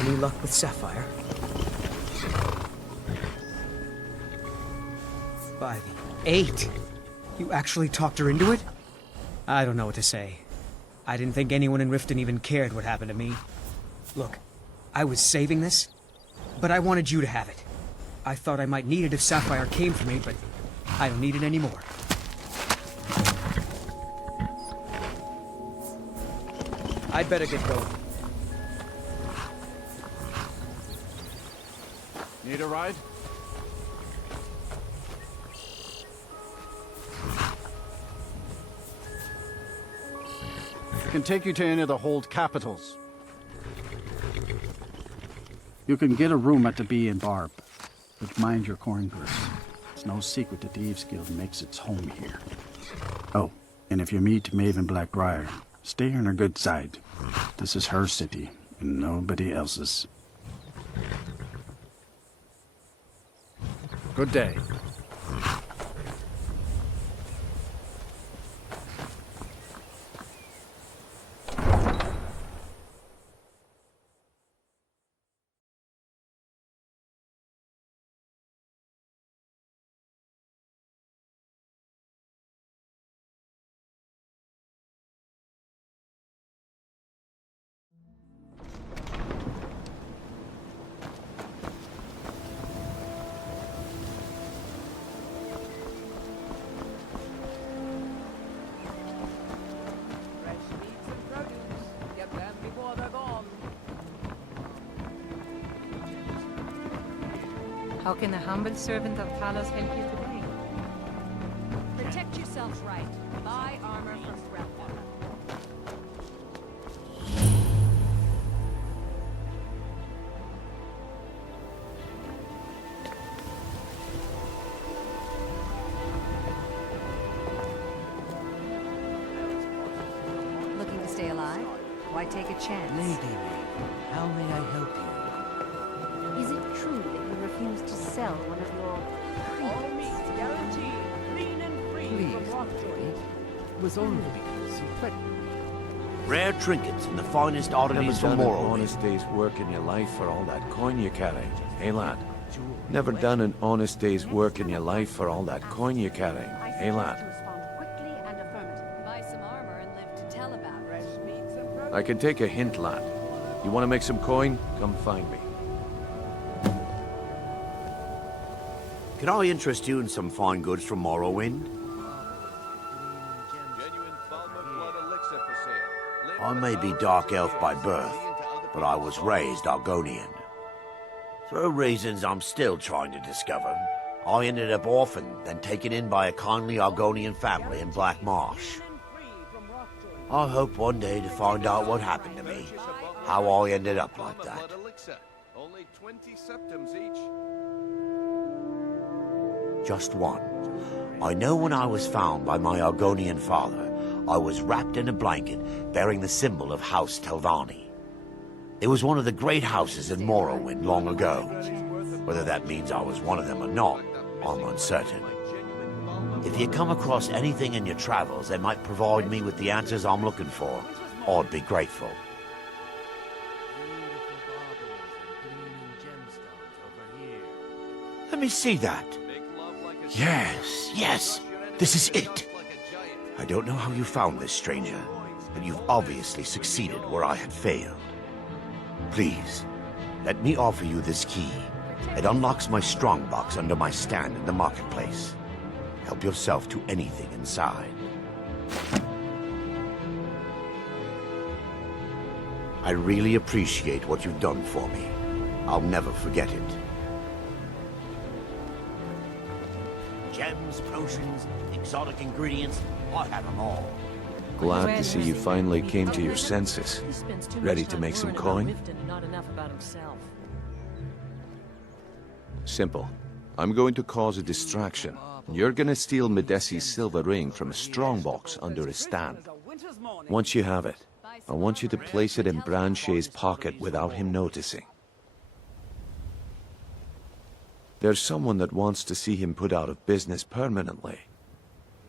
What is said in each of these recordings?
Any luck with Sapphire? By the 8! You actually talked her into it? I don't know what to say. I didn't think anyone in Riften even cared what happened to me. Look, I was saving this, but I wanted you to have it. I thought I might need it if Sapphire came for me, but I don't need it anymore. I'd better get going. Need a ride? I can take you to any of the hold capitals. You can get a room at the Bee and Barb, but mind your corn purse. It's no secret that Thieves Guild makes its home here. Oh, and if you meet Maven Blackbriar, stay on her good side. This is her city, and nobody else's. Good day. How can the humble servant of Talos help you today? Protect yourselves right. Buy armor from Grelpa. Looking to stay alive? Why take a chance? Lady Maven, how may I help you? Is it true that you refuse to sell one of your All meat guaranteed, lean and free Please, from Rockjoy. lady. It was only because you threatened me. Rare trinkets and the finest oddities Never from done an Morrowind. honest day's work in your life for all that coin you carry, hey lad? Never done an honest day's work in your life for all that coin you carry, hey lad? to respond quickly and affirmatively. Buy some armor and live to tell about Fresh it. meats and produce. I can take a hint, lad. You want to make some coin? Come find me. Can I interest you in some fine goods from Morrowind? I may be Dark Elf by birth, but I was raised Argonian. Through reasons I'm still trying to discover, I ended up orphaned, then taken in by a kindly Argonian family in Black Marsh. I hope one day to find out what happened to me, how I ended up like that. Only 20 septims each. Just one. I know when I was found by my Argonian father, I was wrapped in a blanket bearing the symbol of House Telvanni. It was one of the great houses in Morrowind long ago. Whether that means I was one of them or not, I'm uncertain. If you come across anything in your travels that might provide me with the answers I'm looking for, I'd be grateful. Let me see that. Yes, yes, this is it. I don't know how you found this, stranger, but you've obviously succeeded where I had failed. Please, let me offer you this key. It unlocks my strongbox under my stand in the marketplace. Help yourself to anything inside. I really appreciate what you've done for me. I'll never forget it. Gems, potions, exotic ingredients, I have them all. Glad to see you finally came to your senses. He spends too much Ready to time make some worrying about coin? Riften and not enough about himself. Simple. I'm going to cause a distraction. You're gonna steal Medesi's silver ring from a strongbox under his stand. Once you have it, I want you to place it in Branche's pocket without him noticing. There's someone that wants to see him put out of business permanently.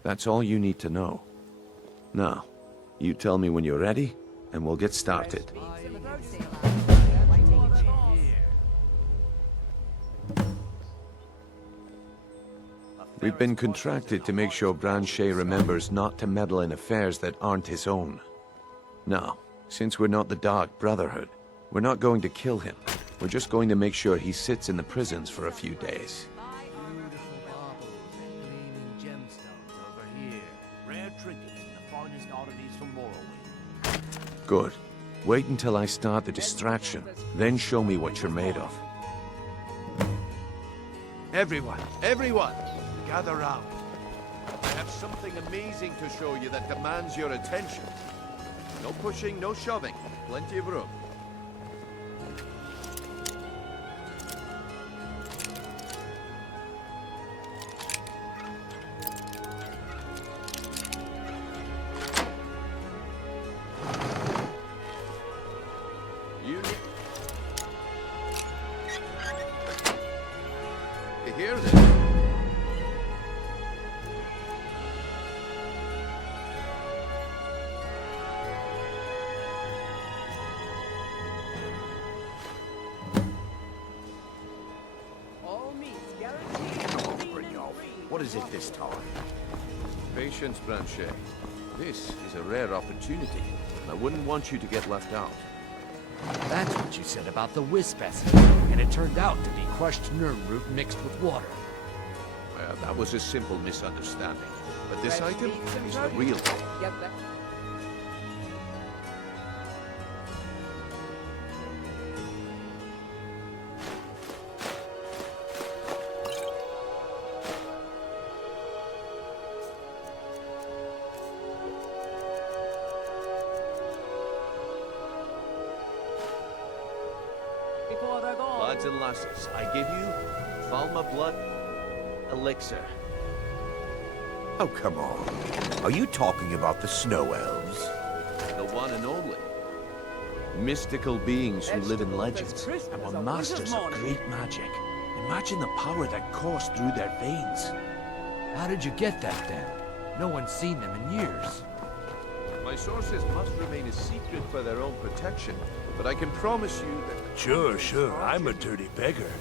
That's all you need to know. Now, you tell me when you're ready, and we'll get started. Why take a chance? We've been contracted to make sure Branche remembers not to meddle in affairs that aren't his own. Now, since we're not the Dark Brotherhood, we're not going to kill him. We're just going to make sure he sits in the prisons for a few days. Beautiful baubles and gleaming gemstones over here. Rare trinkets and the finest oddities from Morrowind. Good. Wait until I start the distraction, then show me what you're made of. Everyone, gather round. I have something amazing to show you that demands your attention. No pushing, no shoving. Plenty of room. You hear this? All meats guaranteed. Bring off. What is it this time? Patience, Branche. This is a rare opportunity. I wouldn't want you to get left out. That's what you said about the wisp acid, and it turned out to be crushed nerve root mixed with water. Well, that was a simple misunderstanding. But this Fresh item meats and is the produce. real thing. Get that. Before they're gone. Lads and lasses, I give you Valma Blood Elixir. Oh, come on. Are you talking about the Snow Elves? The one and only. Mystical beings who live in legends Crisp and as were a masters winter's of morning. great magic. Imagine the power that coursed through their veins. How did you get that then? No one's seen them in years. My sources must remain a secret for their own protection, but I can promise you that... Sure, I'm a dirty beggar.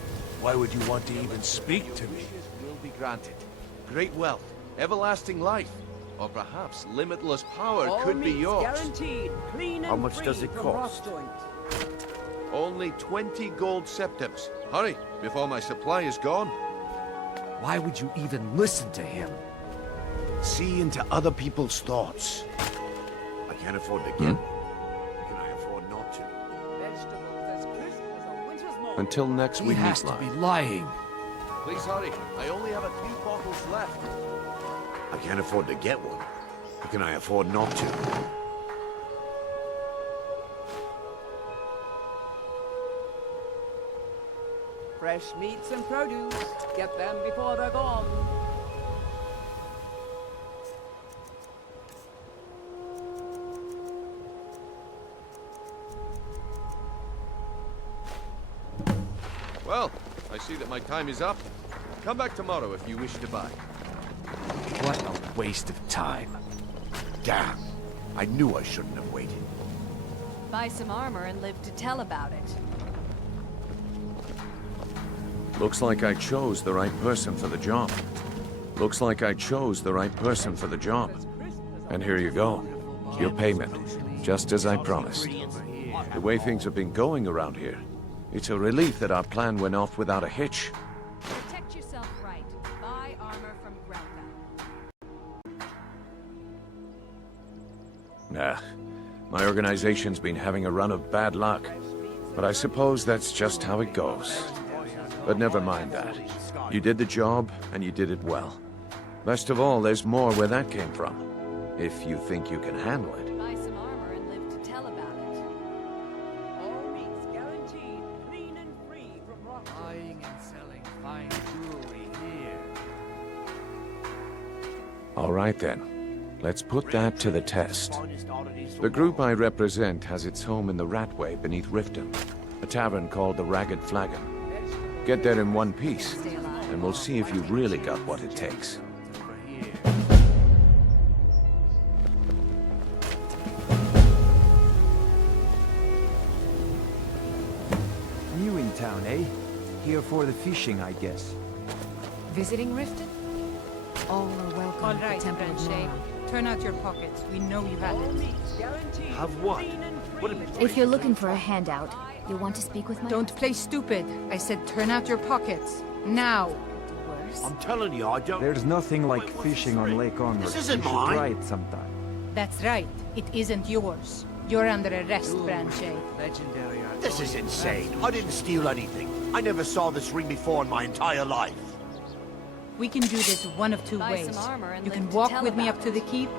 Why would you want to even speak to me? ...will be granted. Great wealth, everlasting life, or perhaps limitless power All could be meats yours. guaranteed. Clean and How much free does it from cost? rot joint. Only 20 gold septims. Hurry, before my supply is gone. Why would you even listen to him? See into other people's thoughts. I can't afford to get one. Can I afford not to? Vegetables as crisp as a winter's morning. Until next He we has meet, to be lad. lying. Please hurry. I only have a few bottles left. I can't afford to get one. But can I afford not to? Fresh meats and produce. Get them before they're gone. Well, I see that my time is up. Come back tomorrow if you wish to buy. What a waste of time. Damn. I knew I shouldn't have waited. Buy some armor and live to tell about it. Looks like I chose the right person for the job. Looks like I chose the right person for the job. And here you go. Your payment. Just as I promised. The way things have been going around here, it's a relief that our plan went off without a hitch. Protect yourself right. Buy armor from Grelka. Nah, my organization's been having a run of bad luck. But I suppose that's just how it goes. But never mind that. You did the job, and you did it well. Best of all, there's more where that came from. If you think you can handle it. Buy some armor and live to tell about it. All meats guaranteed. Clean and free from rot joint. Buying and selling fine jewelry here. All right then. Let's put that to the test. The group I represent has its home in the Ratway beneath Riften, a tavern called the Ragged Flagon. Get there in one piece, and we'll see if you've really got what it takes. Over here. New in town, eh? Here for the fishing, I guess. Visiting Riften? All are welcome All at right, the Temple of Branche. Nora. Turn out your pockets. We know you have All it. meats guaranteed. Have what? Clean and What free. If you're looking for a handout, you'll want to speak with my Don't play stupid. I said turn out your pockets. Now. worse. I'm telling you, I don't... There's nothing like Wait, what's fishing this on ring? Lake Onward. This You isn't should mine. try it sometime. That's right. It isn't yours. You're under arrest, Branche. Legendary This is Argonian insane. craftsman. I didn't steal anything. I never saw this ring before in my entire life. We can do this one of two Buy ways. some armor and You live can to walk tell with me about up to it. the keep,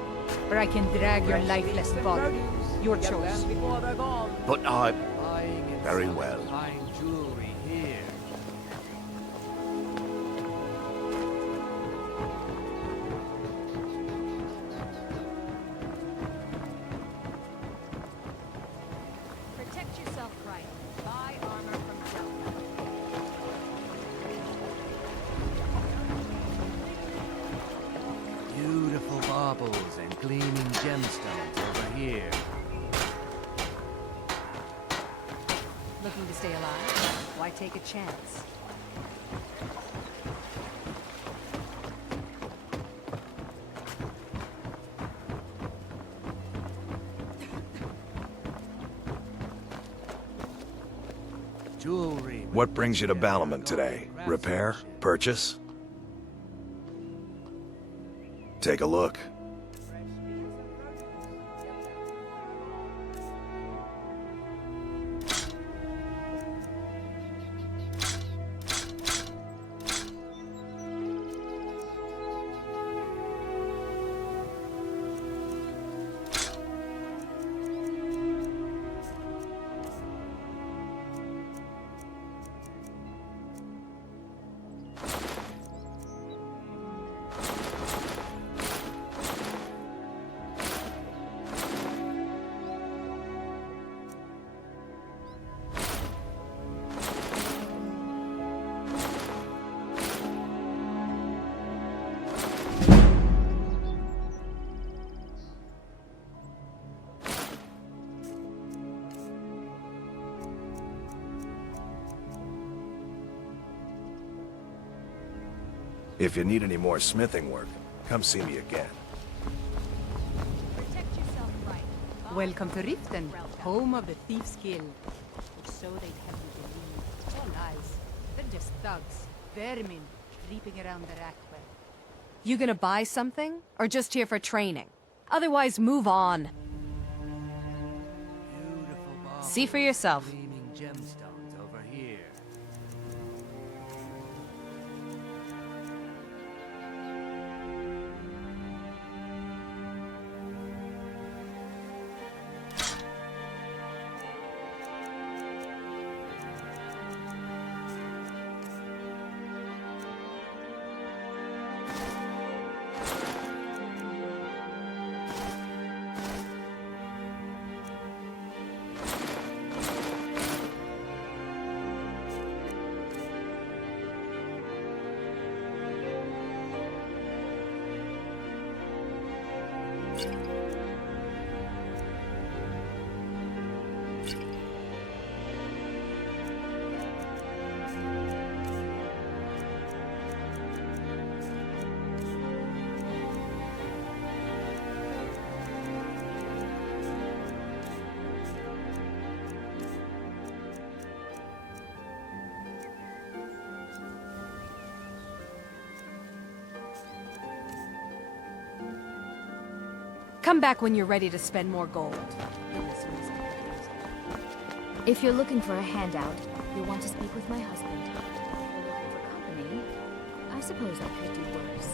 or I can drag your lifeless body. Your Get choice. them before they're gone. But I... Buying and Very selling well. fine jewelry here. Protect yourself right. Buy armor from Delta. Beautiful baubles and gleaming gemstones over here. Looking to stay alive? Why take a chance? Jewelry. What brings you to Ballamon today? Repair? Purchase? Take a look. If you need any more smithing work, come see me again. Protect yourself right. Welcome to Riften, home of the Thieves Guild. Or so they'd have you believe. All lies. They're just thugs. Vermin, creeping around the Rackwell. You gonna buy something? Or just here for training? Otherwise, move on. Beautiful baubles See for yourself. and gleaming gemstones over here. Come back when you're ready to spend more gold. If you're looking for a handout, you'll want to speak with my husband. If you're looking for company, I suppose I could do worse.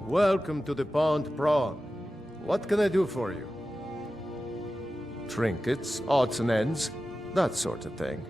Welcome to the Pond Prawn. What can I do for you? Trinkets, odds and ends, that sort of thing.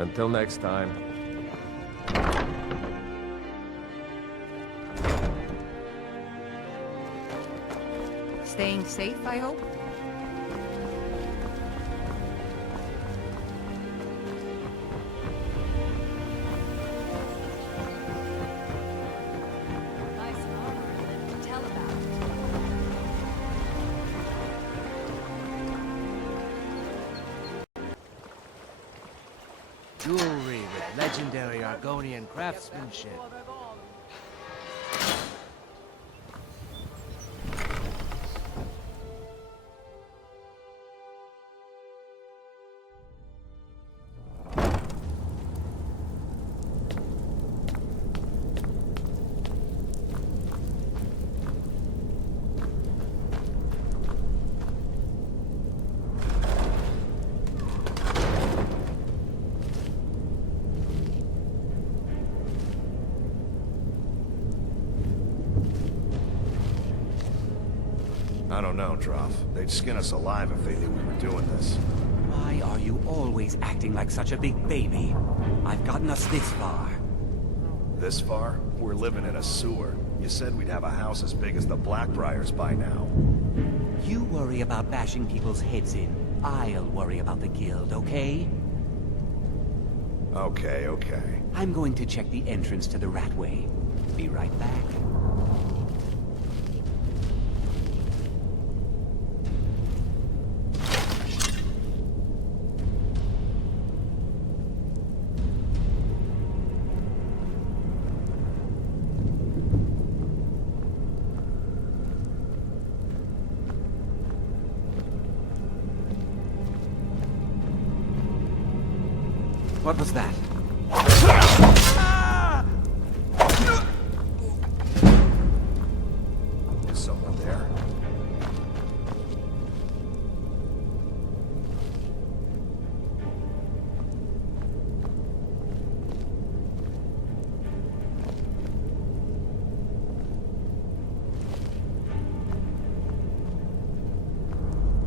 Until next time. Staying safe, I hope? Buy some armor and then tell about it. Jewelry with legendary Argonian craftsmanship. I don't know, Droff. They'd skin us alive if they knew we were doing this. Why are you always acting like such a big baby? I've gotten us this far. This far? We're living in a sewer. You said we'd have a house as big as the Blackbriars by now. You worry about bashing people's heads in. I'll worry about the guild, okay? Okay, okay. I'm going to check the entrance to the Ratway. Be right back. What was that? Is someone there?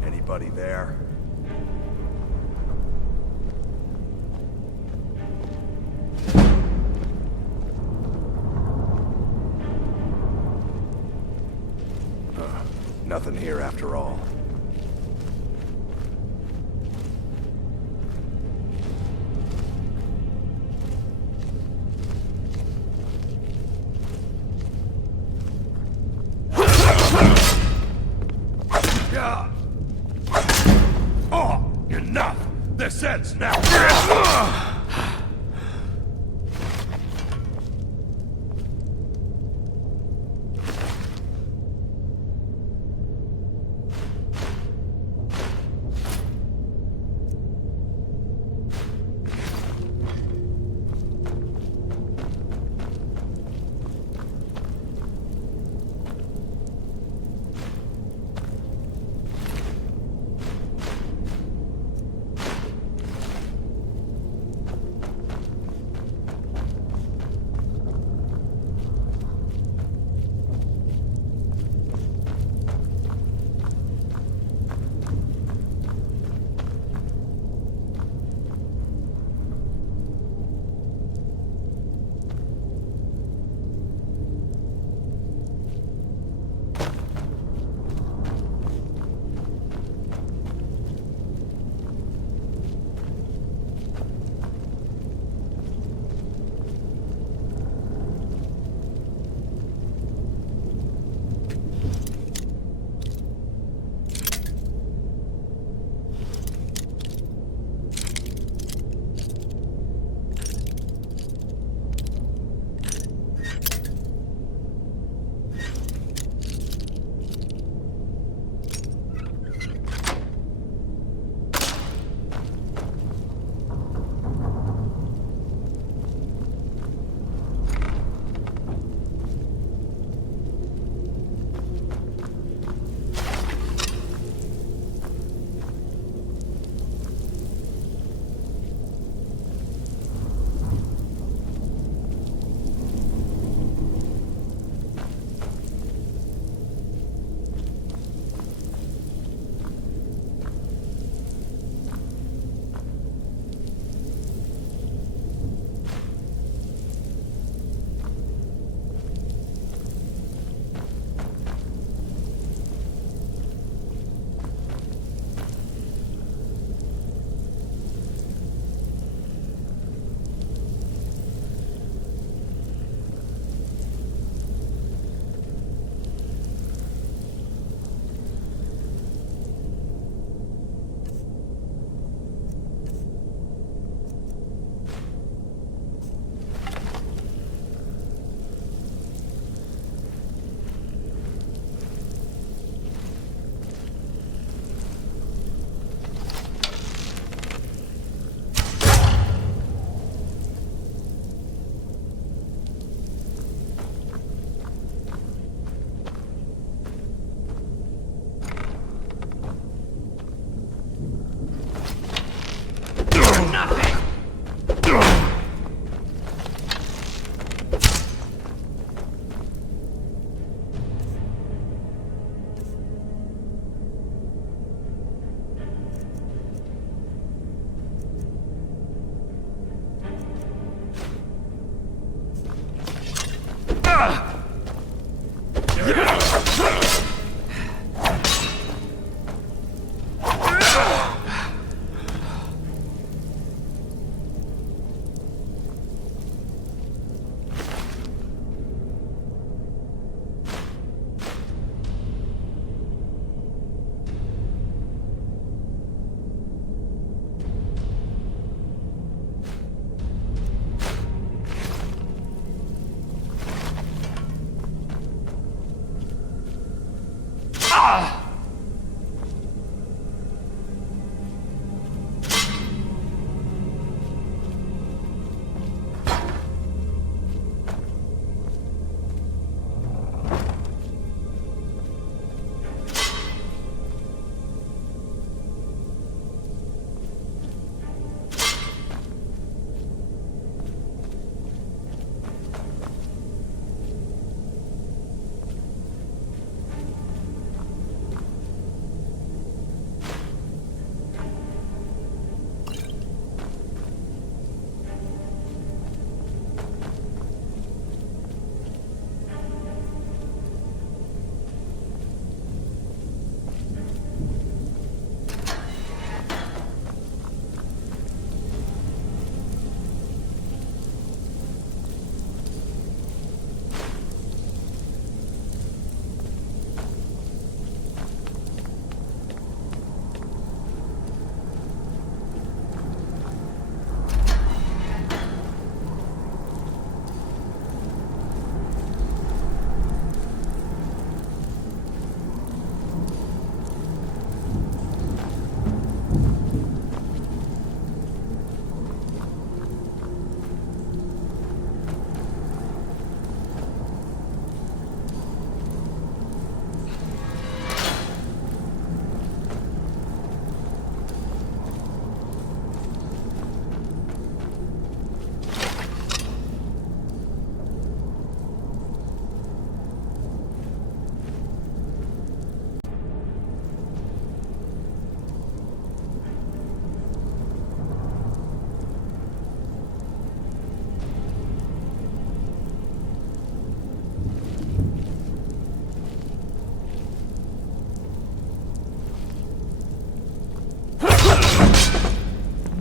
Anybody there? Nothing here after all. Yeah. Oh, enough! This ends now!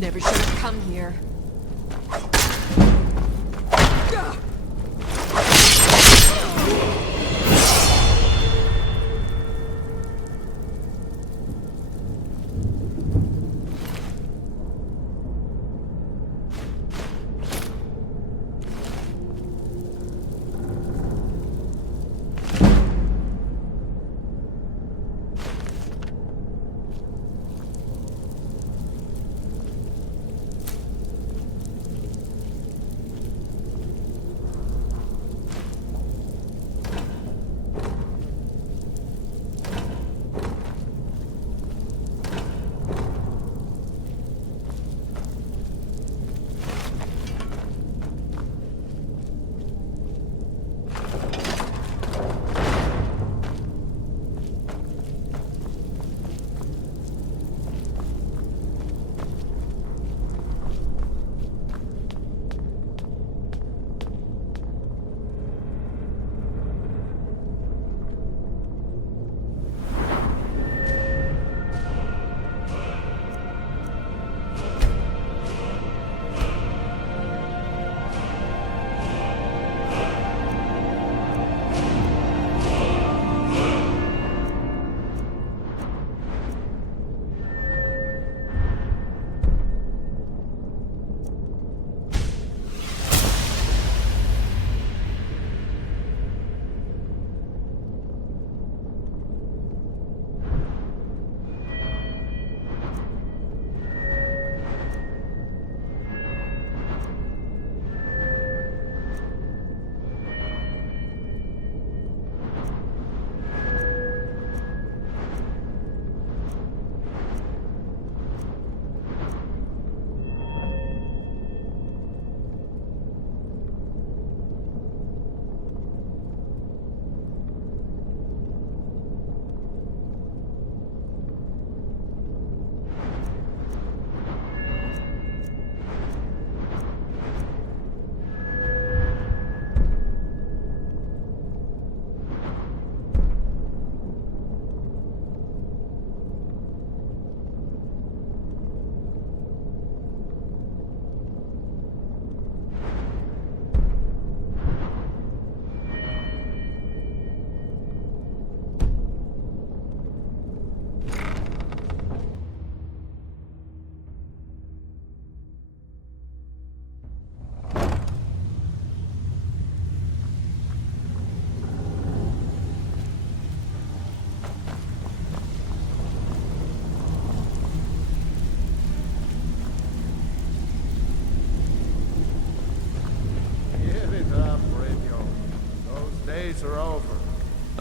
Never should have come here.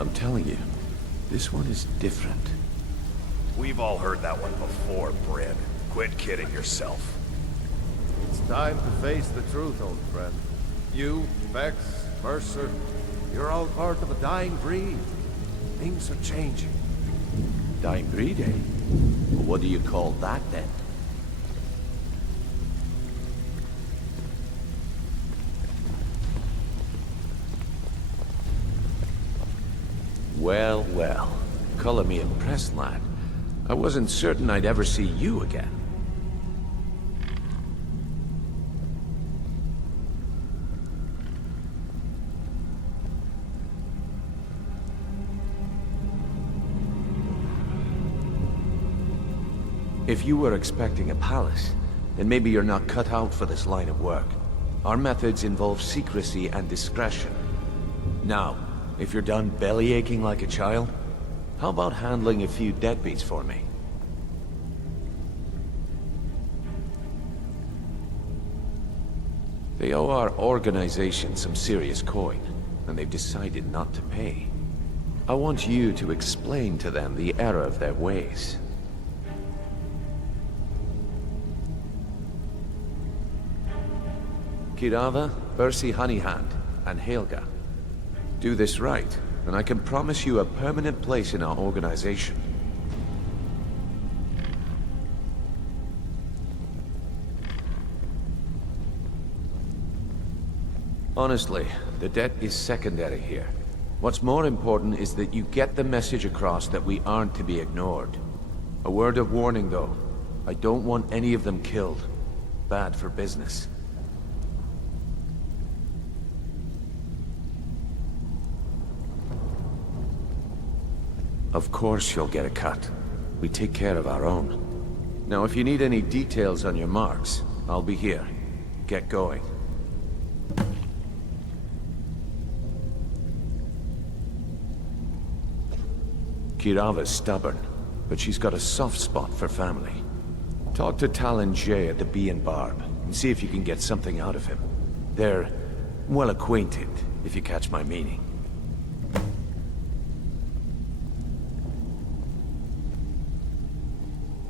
I'm telling you, this one is different. We've all heard that one before, Bryn. Quit kidding yourself. It's time to face the truth, old friend. You, Vex, Mercer, you're all part of a dying breed. Things are changing. Dying breed, eh? Well, what do you call that, then? Well, well. Color me impressed, lad. I wasn't certain I'd ever see you again. If you were expecting a palace, then maybe you're not cut out for this line of work. Our methods involve secrecy and discretion. Now, if you're done bellyaching like a child, how about handling a few deadbeats for me? They owe our organization some serious coin, and they've decided not to pay. I want you to explain to them the error of their ways. Kirava, Percy Honeyhand, and Helga. Do this right, and I can promise you a permanent place in our organization. Honestly, the debt is secondary here. What's more important is that you get the message across that we aren't to be ignored. A word of warning, though. I don't want any of them killed. Bad for business. Of course you'll get a cut. We take care of our own. Now, if you need any details on your marks, I'll be here. Get going. Kirava's stubborn, but she's got a soft spot for family. Talk to Talon Jay at the Bee and Barb, and see if you can get something out of him. They're well acquainted, if you catch my meaning.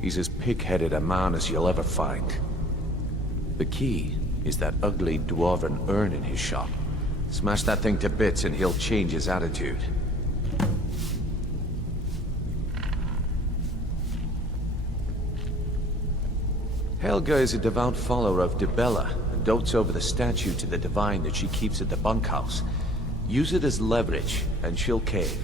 He's as pig-headed a man as you'll ever find. The key is that ugly dwarven urn in his shop. Smash that thing to bits and he'll change his attitude. Helga is a devout follower of Dibella and dotes over the statue to the divine that she keeps at the bunkhouse. Use it as leverage, and she'll cave.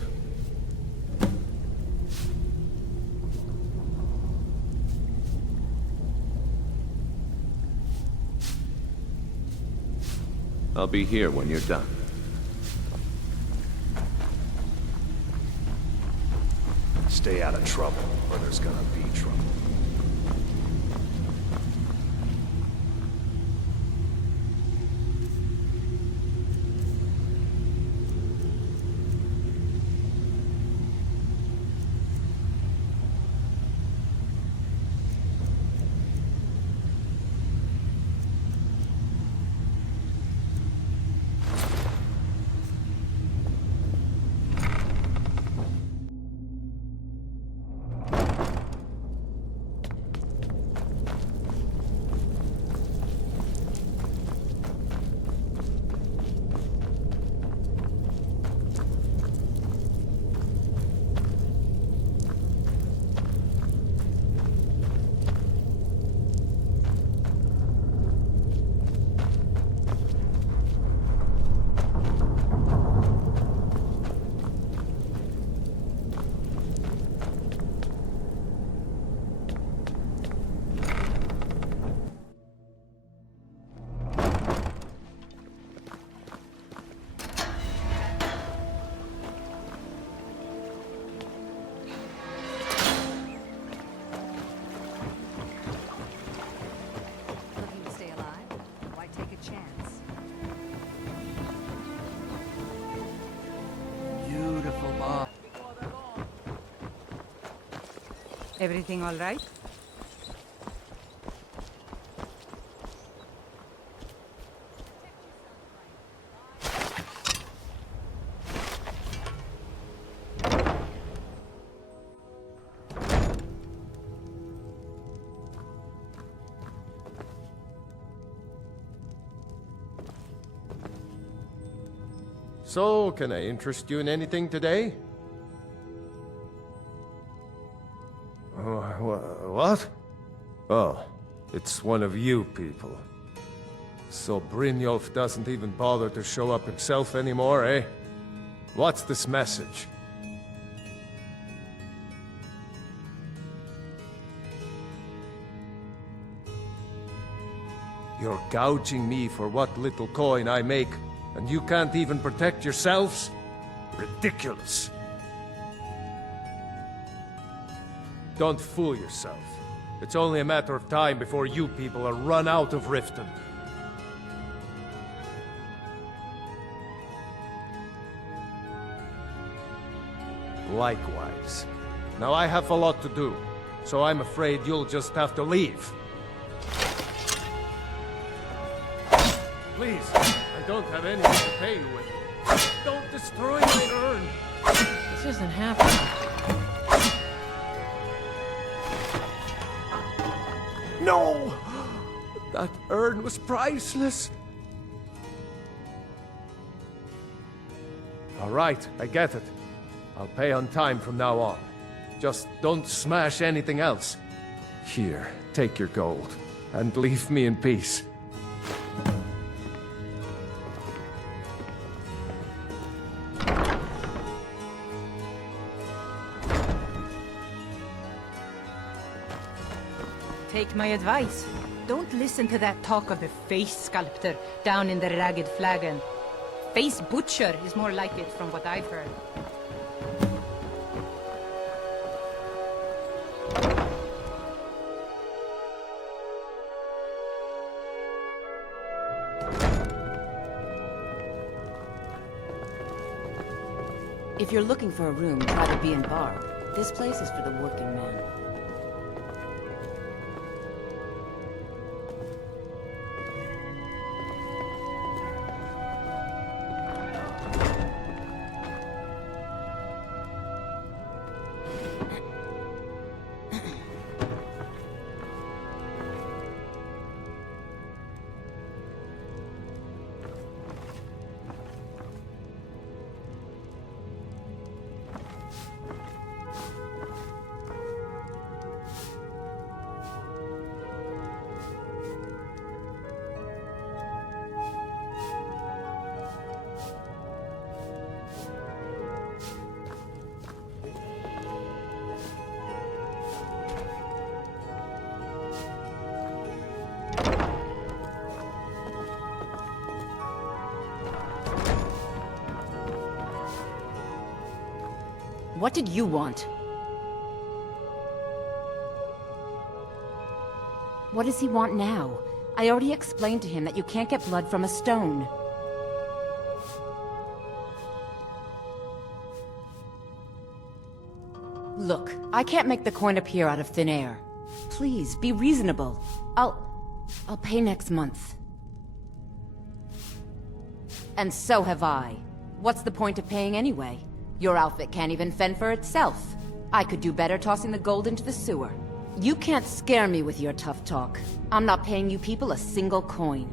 I'll be here when you're done. Stay out of trouble, or there's gonna be trouble. Looking to stay alive? Why take a chance? Beautiful, Bob. Everything all right? So, can I interest you in anything today? What? Oh, it's one of you people. So Brynjolf doesn't even bother to show up himself anymore, eh? What's this message? You're gouging me for what little coin I make, and you can't even protect yourselves? Ridiculous. Don't fool yourself. It's only a matter of time before you people are run out of Riften. Likewise. Now I have a lot to do, so I'm afraid you'll just have to leave. Please, I don't have anything to pay you with. Don't destroy my urn! This isn't happening. No! That urn was priceless! All right, I get it. I'll pay on time from now on. Just don't smash anything else. Here, take your gold, and leave me in peace. Take my advice. Don't listen to that talk of the face sculptor down in the Ragged Flagon. Face butcher is more like it from what I've heard. If you're looking for a room, try the B and Bar. This place is for the working man. What did you want? What does he want now? I already explained to him that you can't get blood from a stone. Look, I can't make the coin appear out of thin air. Please, be reasonable. I'll pay next month. And so have I. What's the point of paying anyway? Your outfit can't even fend for itself. I could do better tossing the gold into the sewer. You can't scare me with your tough talk. I'm not paying you people a single coin.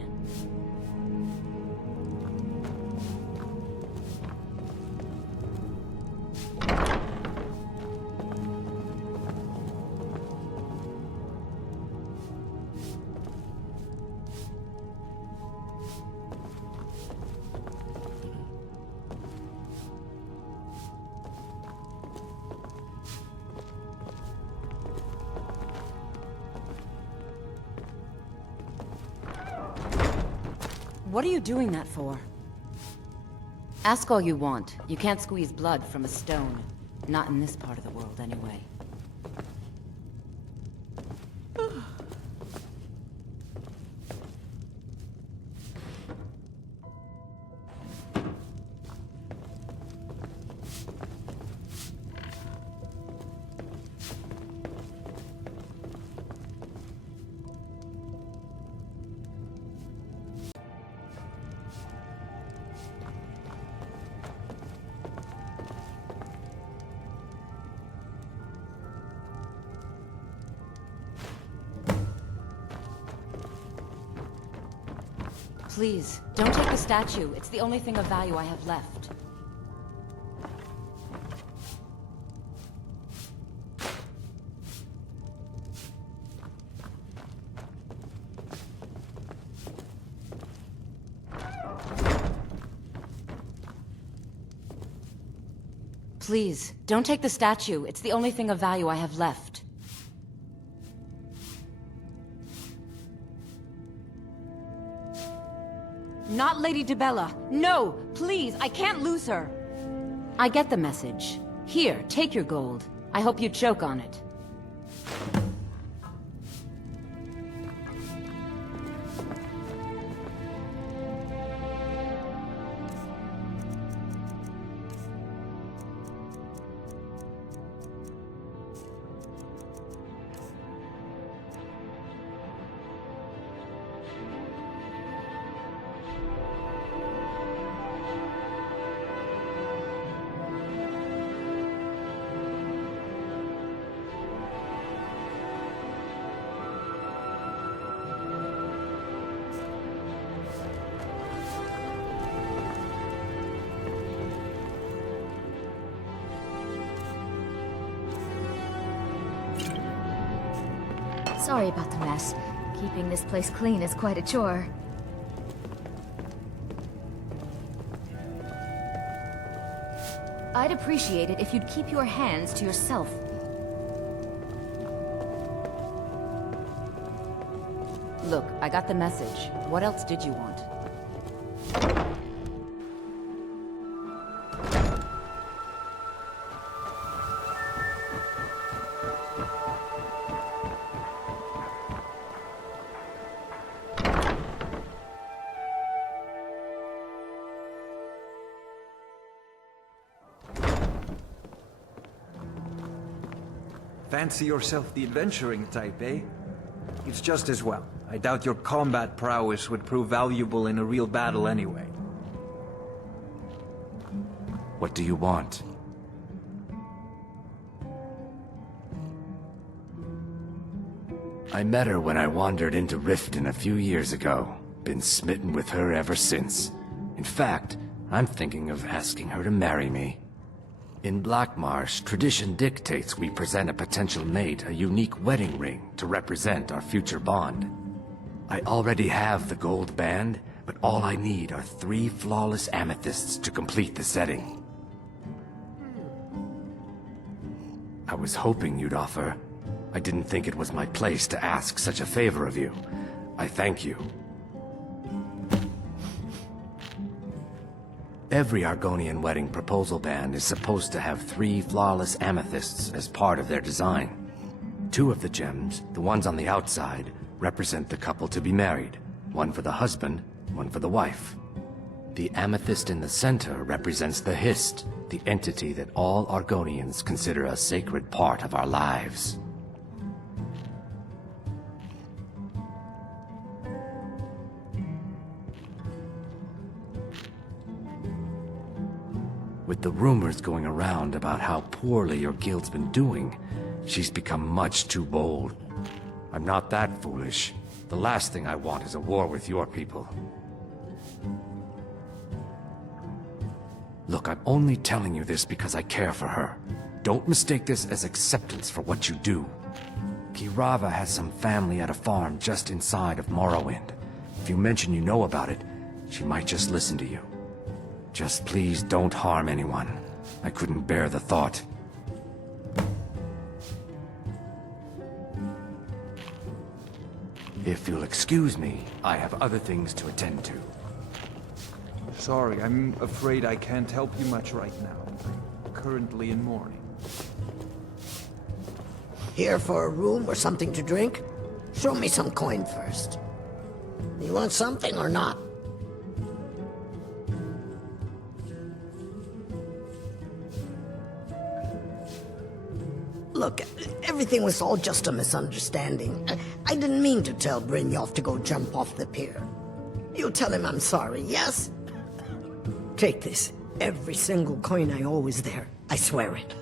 What are you doing that for? Ask all you want. You can't squeeze blood from a stone. Not in this part of the world, anyway. Please, don't take the statue. It's the only thing of value I have left. Please, don't take the statue. It's the only thing of value I have left. Not Lady Dibella. No! Please, I can't lose her! I get the message. Here, take your gold. I hope you choke on it. Sorry about the mess. Keeping this place clean is quite a chore. I'd appreciate it if you'd keep your hands to yourself. Look, I got the message. What else did you want? Fancy yourself the adventuring type, eh? It's just as well. I doubt your combat prowess would prove valuable in a real battle anyway. What do you want? I met her when I wandered into Riften a few years ago. Been smitten with her ever since. In fact, I'm thinking of asking her to marry me. In Blackmarsh, tradition dictates we present a potential mate a unique wedding ring to represent our future bond. I already have the gold band, but all I need are 3 flawless amethysts to complete the setting. I was hoping you'd offer. I didn't think it was my place to ask such a favor of you. I thank you. Every Argonian wedding proposal band is supposed to have 3 flawless amethysts as part of their design. 2 of the gems, the ones on the outside, represent the couple to be married. 1 for the husband, 1 for the wife. The amethyst in the center represents the Hist, the entity that all Argonians consider a sacred part of our lives. With the rumors going around about how poorly your guild's been doing, she's become much too bold. I'm not that foolish. The last thing I want is a war with your people. Look, I'm only telling you this because I care for her. Don't mistake this as acceptance for what you do. Kirava has some family at a farm just inside of Morrowind. If you mention you know about it, she might just listen to you. Just please don't harm anyone. I couldn't bear the thought. If you'll excuse me, I have other things to attend to. Sorry, I'm afraid I can't help you much right now. I'm currently in mourning. Here for a room or something to drink? Show me some coin first. You want something or not? Look, everything was all just a misunderstanding. I didn't mean to tell Brynjolf to go jump off the pier. You tell him I'm sorry, yes? Take this. Every single coin I owe is there. I swear it.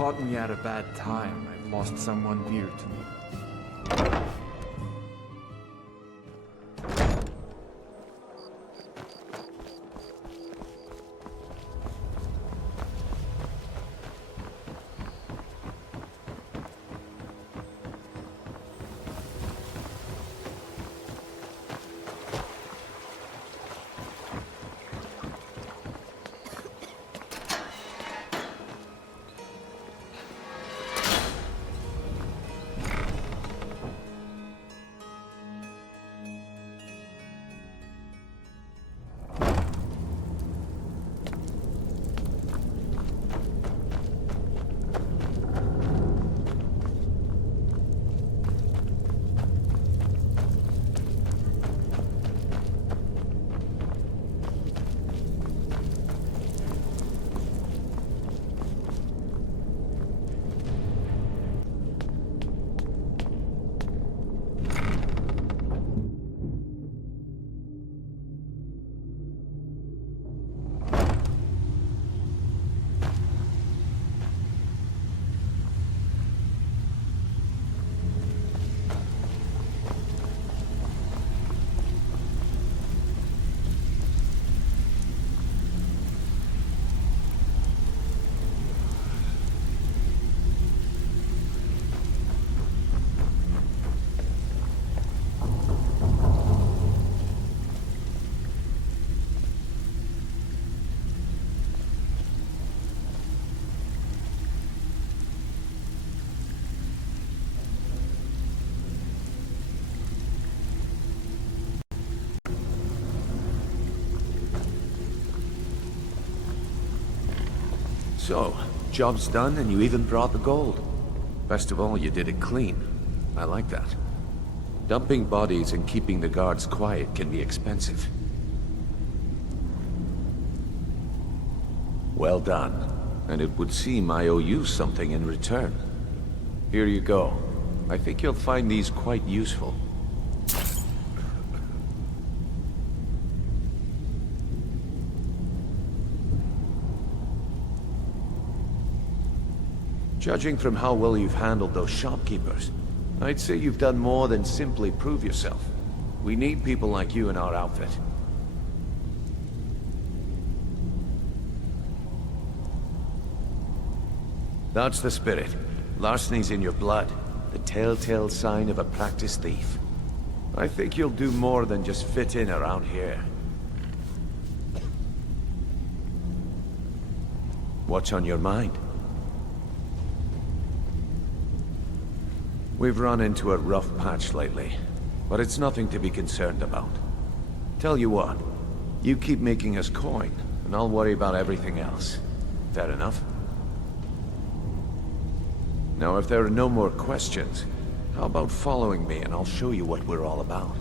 caught me at a bad time. I've lost someone dear to me. So, job's done and you even brought the gold. Best of all, you did it clean. I like that. Dumping bodies and keeping the guards quiet can be expensive. Well done. And it would seem I owe you something in return. Here you go. I think you'll find these quite useful. Judging from how well you've handled those shopkeepers, I'd say you've done more than simply prove yourself. We need people like you in our outfit. That's the spirit. Larceny's in your blood, the telltale sign of a practiced thief. I think you'll do more than just fit in around here. What's on your mind? We've run into a rough patch lately, but it's nothing to be concerned about. Tell you what, you keep making us coin, and I'll worry about everything else. Fair enough? Now, if there are no more questions, how about following me and I'll show you what we're all about?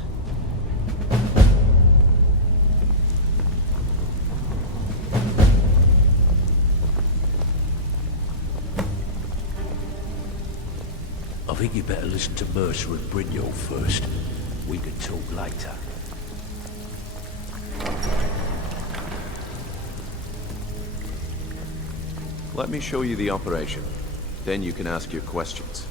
I think you better listen to Mercer and Brynjolf first. We can talk later. Let me show you the operation. Then you can ask your questions.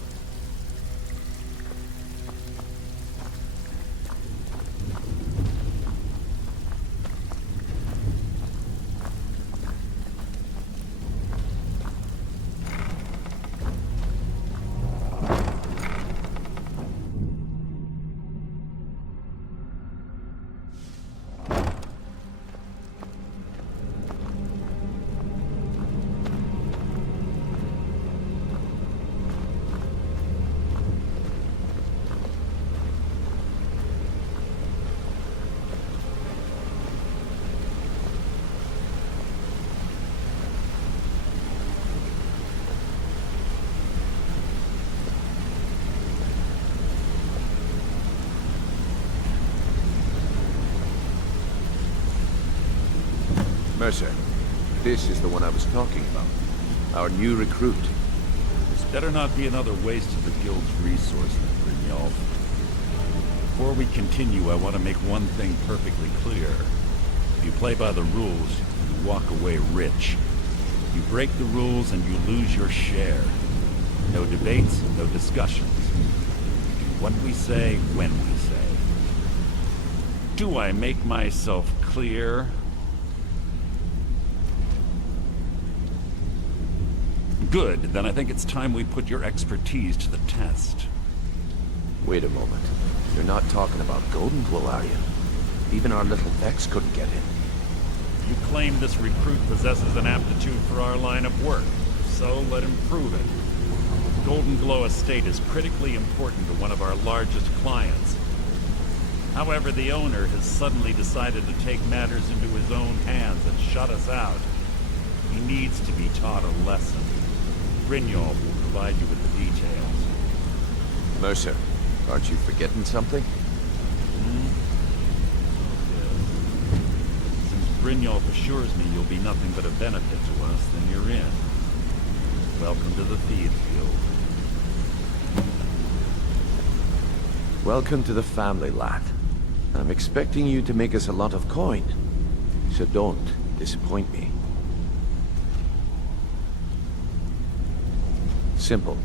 Mercer, this is the one I was talking about. Our new recruit. This better not be another waste of the guild's resources, Brynjolf. Before we continue, I want to make one thing perfectly clear. If you play by the rules, you walk away rich. You break the rules and you lose your share. No debates, no discussions. What we say, when we say. Do I make myself clear? Good, then I think it's time we put your expertise to the test. Wait a moment. You're not talking about Golden Glow, are you? Even our little Vex couldn't get in. You claim this recruit possesses an aptitude for our line of work, so let him prove it. Golden Glow Estate is critically important to one of our largest clients. However, the owner has suddenly decided to take matters into his own hands and shut us out. He needs to be taught a lesson. Brynjolf will provide you with the details. Mercer, aren't you forgetting something? Brynjolf assures me you'll be nothing but a benefit to us, then you're in. Welcome to the Thieves Guild. Welcome to the family, lad. I'm expecting you to make us a lot of coin. So don't disappoint me. Simple.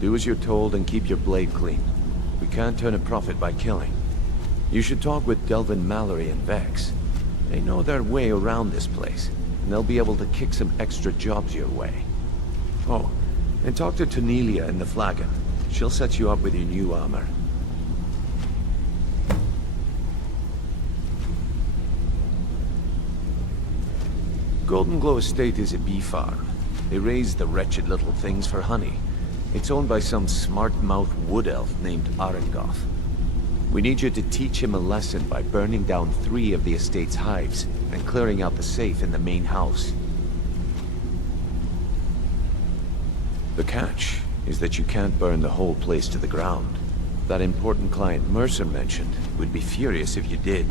Do as you're told and keep your blade clean. We can't turn a profit by killing. You should talk with Delvin Mallory and Vex. They know their way around this place, and they'll be able to kick some extra jobs your way. Oh, and talk to Tanelia in the Flagon. She'll set you up with your new armor. Golden Glow Estate is a bee farm. They raise the wretched little things for honey. It's owned by some smart-mouthed wood elf named Arengoth. We need you to teach him a lesson by burning down 3 of the estate's hives and clearing out the safe in the main house. The catch is that you can't burn the whole place to the ground. That important client Mercer mentioned would be furious if you did.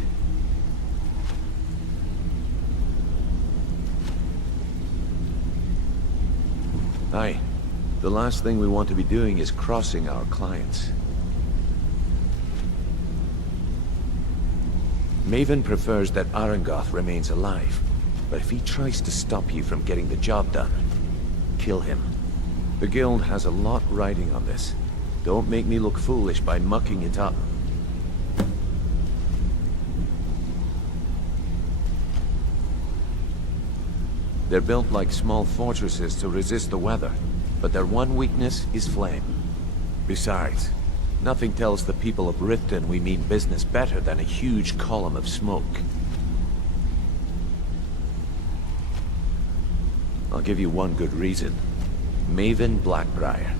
Aye. The last thing we want to be doing is crossing our clients. Maven prefers that Arengoth remains alive, but if he tries to stop you from getting the job done, kill him. The guild has a lot riding on this. Don't make me look foolish by mucking it up. They're built like small fortresses to resist the weather, but their one weakness is flame. Besides, nothing tells the people of Riften we mean business better than a huge column of smoke. I'll give you one good reason. Maven Blackbriar.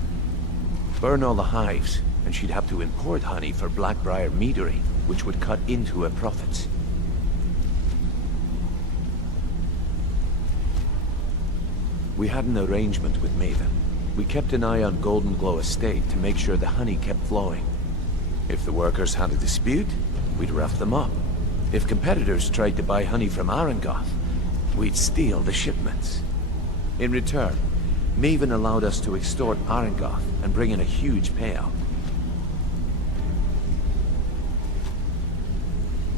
Burn all the hives, and she'd have to import honey for Blackbriar meadery, which would cut into her profits. We had an arrangement with Maven. We kept an eye on Golden Glow Estate to make sure the honey kept flowing. If the workers had a dispute, we'd rough them up. If competitors tried to buy honey from Arengoth, we'd steal the shipments. In return, Maven allowed us to extort Arengoth and bring in a huge payout.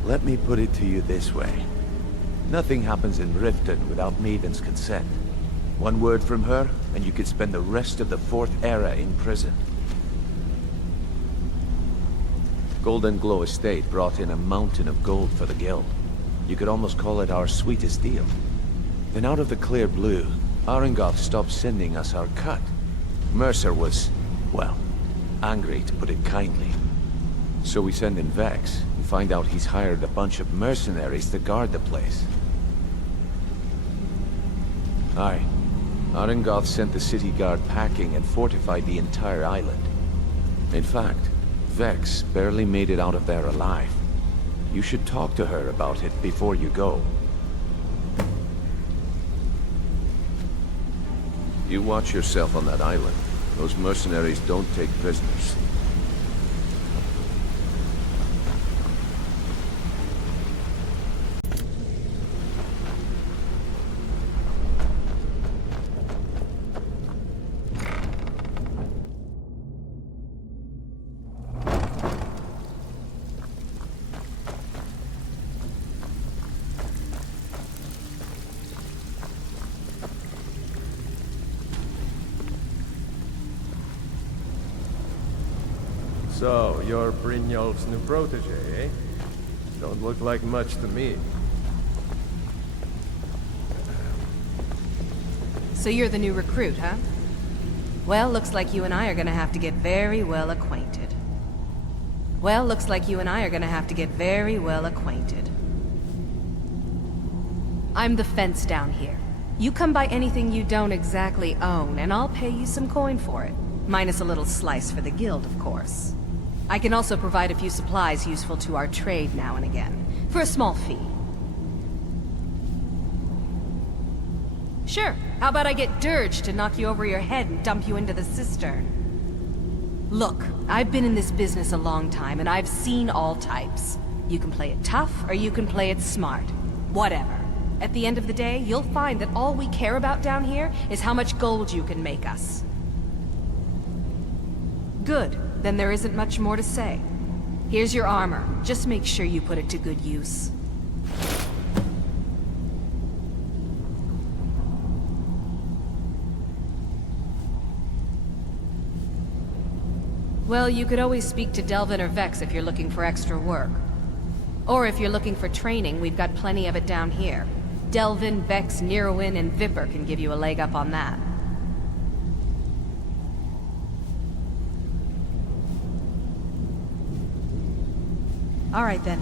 Let me put it to you this way. Nothing happens in Riften without Maven's consent. One word from her, and you could spend the rest of the 4th era in prison. Golden Glow Estate brought in a mountain of gold for the guild. You could almost call it our sweetest deal. Then out of the clear blue, Arengoth stopped sending us our cut. Mercer was, well, angry to put it kindly. So we send in Vex and find out he's hired a bunch of mercenaries to guard the place. Aye. Arengoth sent the city guard packing and fortified the entire island. In fact, Vex barely made it out of there alive. You should talk to her about it before you go. You watch yourself on that island. Those mercenaries don't take prisoners. So, you're Brynjolf's new protege, eh? Don't look like much to me. So you're the new recruit, huh? Well, looks like you and I are gonna have to get very well acquainted. Well, looks like you and I are gonna have to get very well acquainted. I'm the fence down here. You come by anything you don't exactly own, and I'll pay you some coin for it. Minus a little slice for the guild, of course. I can also provide a few supplies useful to our trade now and again, for a small fee. Sure, how about I get Dirge to knock you over your head and dump you into the cistern? Look, I've been in this business a long time, and I've seen all types. You can play it tough, or you can play it smart. Whatever. At the end of the day, you'll find that all we care about down here is how much gold you can make us. Good. Then there isn't much more to say. Here's your armor. Just make sure you put it to good use. Well, you could always speak to Delvin or Vex if you're looking for extra work. Or if you're looking for training, we've got plenty of it down here. Delvin, Vex, Neruin, and Viper can give you a leg up on that. All right, then.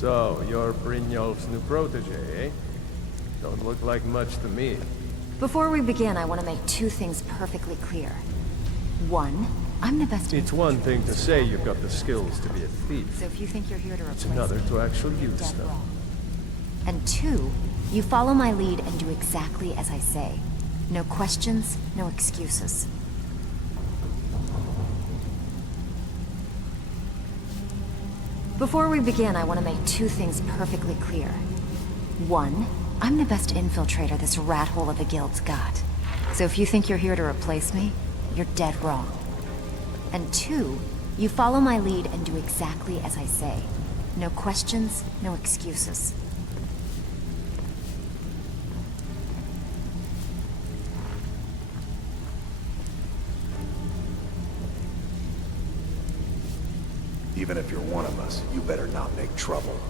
So, you're Brynjolf's new protege, eh? Don't look like much to me. Before we begin, I want to make two things perfectly clear. One, I'm the best. It's one thing to say you've got the skills to be a thief. So if you think you're here to replace It's another me, to actually you're use dead them. wrong. And two, you follow my lead and do exactly as I say. No questions, no excuses. Before we begin, I want to make two things perfectly clear. One, I'm the best infiltrator this rat hole of a guild's got. So if you think you're here to replace me, you're dead wrong. And two, you follow my lead and do exactly as I say. No questions, no excuses. Even if you're one of us, you better not make trouble.